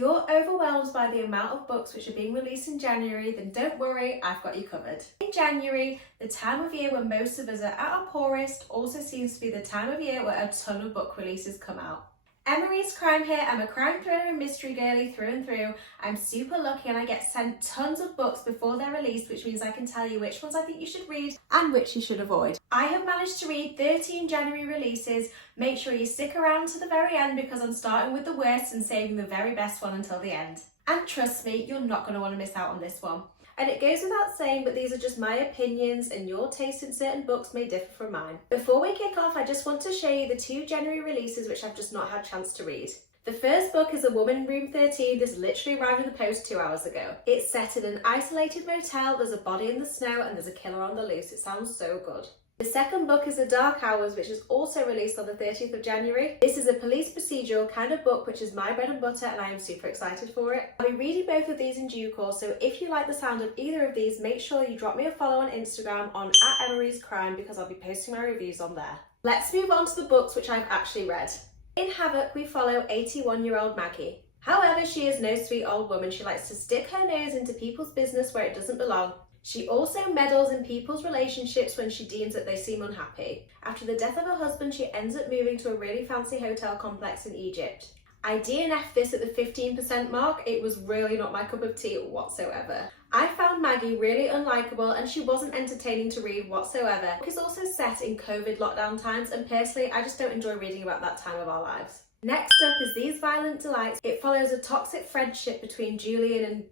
If you're overwhelmed by the amount of books which are being released in January, then don't worry, I've got you covered. In January, the time of year when most of us are at our poorest, also seems to be the time of year where a ton of book releases come out. Emery's Crime here. I'm a crime thriller and mystery girly through and through. I'm super lucky and I get sent tons of books before they're released, which means I can tell you which ones I think you should read and which you should avoid. I have managed to read 13 January releases. Make sure you stick around to the very end because I'm starting with the worst and saving the very best one until the end. And trust me, you're not going to want to miss out on this one. And it goes without saying, but these are just my opinions and your taste in certain books may differ from mine. Before we kick off, I just want to show you the 2 January releases which I've just not had a chance to read. The first book is A Woman in Room 13. This literally arrived in the post 2 hours ago. It's set in an isolated motel, there's a body in the snow and there's a killer on the loose. It sounds so good. The second book is The Dark Hours, which is also released on the 30th of January. This is a police procedural kind of book, which is my bread and butter, and I am super excited for it. I'll be reading both of these in due course, so if you like the sound of either of these, make sure you drop me a follow on Instagram on @Emery's Crime because I'll be posting my reviews on there. Let's move on to the books which I've actually read. In Havoc, we follow 81-year-old Maggie. However, she is no sweet old woman. She likes to stick her nose into people's business where it doesn't belong. She also meddles in people's relationships when she deems that they seem unhappy. After the death of her husband, she ends up moving to a really fancy hotel complex in Egypt. I DNF'd this at the 15% mark. It was really not my cup of tea whatsoever. I found Maggie really unlikable and she wasn't entertaining to read whatsoever. The book is also set in COVID lockdown times and personally, I just don't enjoy reading about that time of our lives. Next up is These Violent Delights. It follows a toxic friendship between Julian and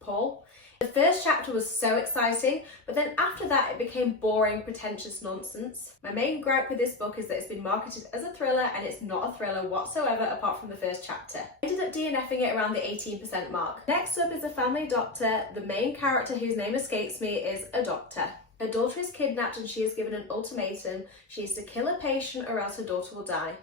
Paul. The first chapter was so exciting, but then after that it became boring, pretentious nonsense. My main gripe with this book is that it's been marketed as a thriller and it's not a thriller whatsoever apart from the first chapter. I ended up DNFing it around the 18% mark. Next up is The Family Doctor. The main character, whose name escapes me, is a doctor. Her daughter is kidnapped and she is given an ultimatum. She is to kill a patient or else her daughter will die.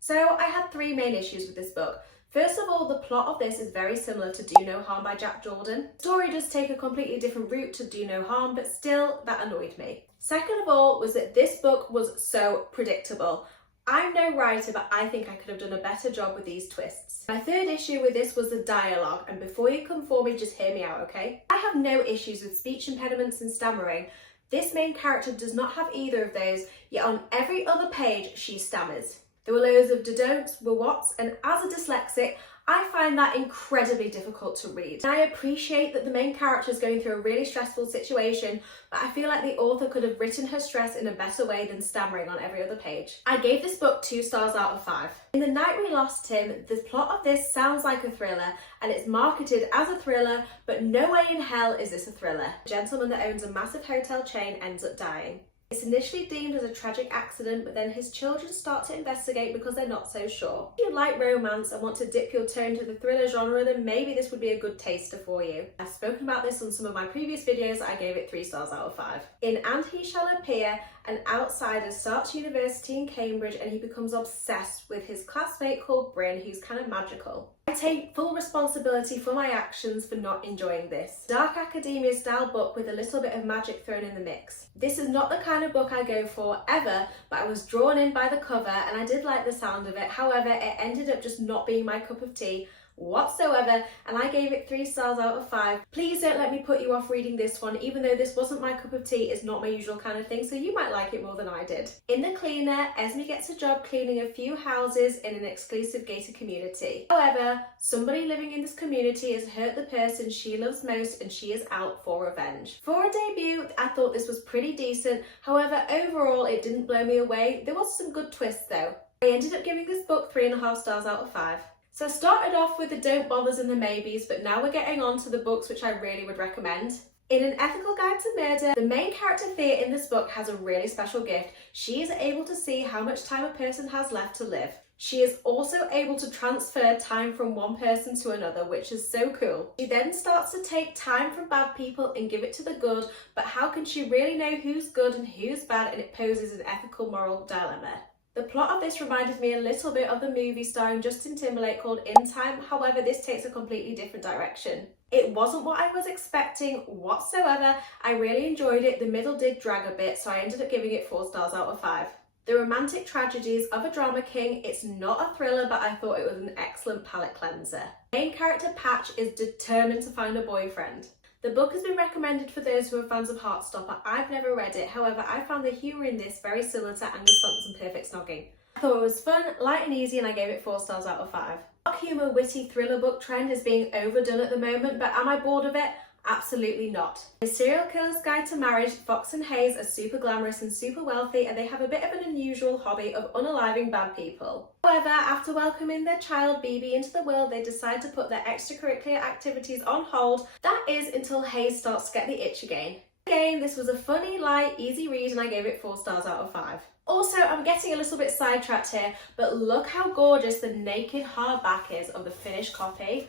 So I had 3 main issues with this book. First of all, the plot of this is very similar to Do No Harm by Jack Jordan. The story does take a completely different route to Do No Harm, but still, that annoyed me. Second of all was that this book was so predictable. I'm no writer, but I think I could have done a better job with these twists. My third issue with this was the dialogue, and before you come for me, just hear me out, okay? I have no issues with speech impediments and stammering. This main character does not have either of those, yet on every other page, she stammers. There were loads of don'ts, were whats, and as a dyslexic, I find that incredibly difficult to read. And I appreciate that the main character is going through a really stressful situation, but I feel like the author could have written her stress in a better way than stammering on every other page. I gave this book 2 stars out of 5. In The Night We Lost Him, the plot of this sounds like a thriller, and it's marketed as a thriller, but no way in hell is this a thriller. A gentleman that owns a massive hotel chain ends up dying. It's initially deemed as a tragic accident, but then his children start to investigate because they're not so sure. If you like romance and want to dip your toe into the thriller genre, then maybe this would be a good taster for you. I've spoken about this on some of my previous videos. I gave it 3 stars out of 5. In And He Shall Appear, an outsider starts university in Cambridge and he becomes obsessed with his classmate called Bryn, who's kind of magical. I take full responsibility for my actions for not enjoying this. Dark academia style book with a little bit of magic thrown in the mix. This is not the kind of book I go for ever, but I was drawn in by the cover and I did like the sound of it. However, it ended up just not being my cup of tea whatsoever, and I gave it 3 stars out of 5. Please don't let me put you off reading this one, even though this wasn't my cup of tea. It's not my usual kind of thing, so you might like it more than I did. In The Cleaner, Esme gets a job cleaning a few houses in an exclusive gated community. However, somebody living in this community has hurt the person she loves most and she is out for revenge. For a debut, I thought this was pretty decent. However, overall, it didn't blow me away. There was some good twists though. I ended up giving this book 3.5 stars out of 5. So I started off with the don't bothers and the maybes, but now we're getting on to the books which I really would recommend. In An Ethical Guide to Murder, the main character Thea in this book has a really special gift. She is able to see how much time a person has left to live. She is also able to transfer time from one person to another, which is so cool. She then starts to take time from bad people and give it to the good, but how can she really know who's good and who's bad, and it poses an ethical moral dilemma. The plot of this reminded me a little bit of the movie starring Justin Timberlake called In Time, however this takes a completely different direction. It wasn't what I was expecting whatsoever. I really enjoyed it. The middle did drag a bit, so I ended up giving it 4 stars out of 5. The romantic tragedies of a drama king. It's not a thriller, but I thought it was an excellent palate cleanser. Main character Patch is determined to find a boyfriend. The book has been recommended for those who are fans of Heartstopper. I've never read it, however I found the humour in this very similar to Angus Thomson Perfect Snogging. I thought it was fun, light and easy, and I gave it 4 stars out of 5. Dark humour, witty thriller book trend is being overdone at the moment, but am I bored of it? Absolutely not. A serial killer's guide to marriage, Fox and Hayes are super glamorous and super wealthy, and they have a bit of an unusual hobby of unaliving bad people. However, after welcoming their child BB into the world, they decide to put their extracurricular activities on hold. That is until Hayes starts to get the itch again. Again, this was a funny, light, easy read, and I gave it 4 stars out of 5. Also, I'm getting a little bit sidetracked here, but look how gorgeous the naked hardback is of the finished copy.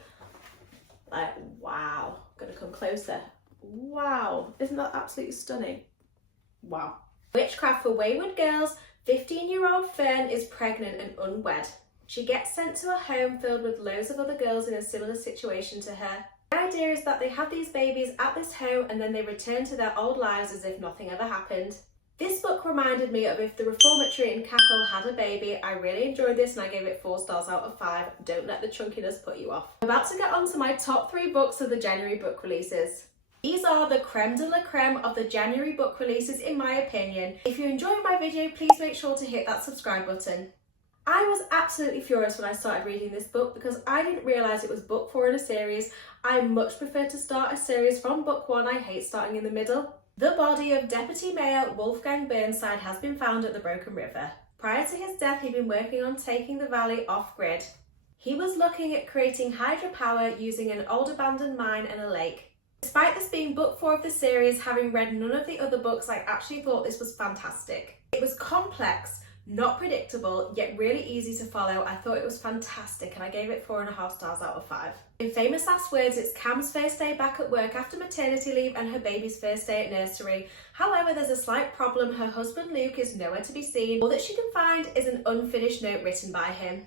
Like, wow. I'm gonna come closer. Wow, isn't that absolutely stunning? Wow. Witchcraft for Wayward Girls. 15-year-old Fern is pregnant and unwed. She gets sent to a home filled with loads of other girls in a similar situation to her. The idea is that they have these babies at this home and then they return to their old lives as if nothing ever happened. This book reminded me of if the reformatory in Cackle had a baby. I really enjoyed this and I gave it 4 stars out of 5. Don't let the chunkiness put you off. I'm about to get on to my top 3 books of the January book releases. These are the creme de la creme of the January book releases in my opinion. If you enjoyed my video, please make sure to hit that subscribe button. I was absolutely furious when I started reading this book because I didn't realise it was book 4 in a series. I much prefer to start a series from book 1. I hate starting in the middle. The body of Deputy Mayor Wolfgang Burnside has been found at the Broken River. Prior to his death, he'd been working on taking the valley off-grid. He was looking at creating hydropower using an old abandoned mine and a lake. Despite this being book 4 of the series, having read none of the other books, I actually thought this was fantastic. It was complex, not predictable, yet really easy to follow. I thought it was fantastic and I gave it 4.5 stars out of 5. In famous last words, it's Cam's first day back at work after maternity leave and her baby's first day at nursery. However, there's a slight problem. Her husband Luke is nowhere to be seen. All that she can find is an unfinished note written by him.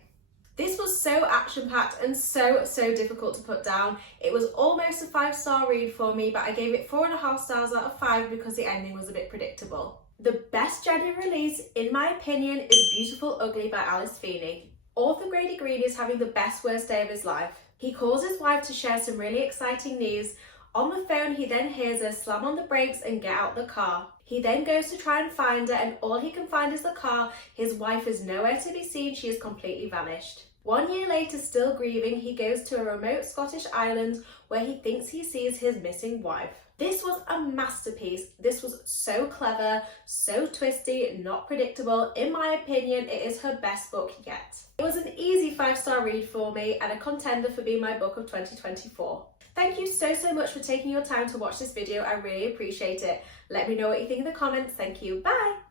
This was so action-packed and so difficult to put down. It was almost a 5-star read for me, but I gave it 4.5 stars out of 5 because the ending was a bit predictable. The best January release, in my opinion, is Beautiful Ugly by Alice Feeney. Author Grady Green is having the best worst day of his life. He calls his wife to share some really exciting news. On the phone, he then hears her slam on the brakes and get out the car. He then goes to try and find her, and all he can find is the car. His wife is nowhere to be seen. She is completely vanished. 1 year later, still grieving, he goes to a remote Scottish island where he thinks he sees his missing wife. This was a masterpiece. This was so clever, so twisty, not predictable. In my opinion, it is her best book yet. It was an easy 5-star read for me and a contender for being my book of 2024. Thank you so much for taking your time to watch this video. I really appreciate it. Let me know what you think in the comments. Thank you. Bye.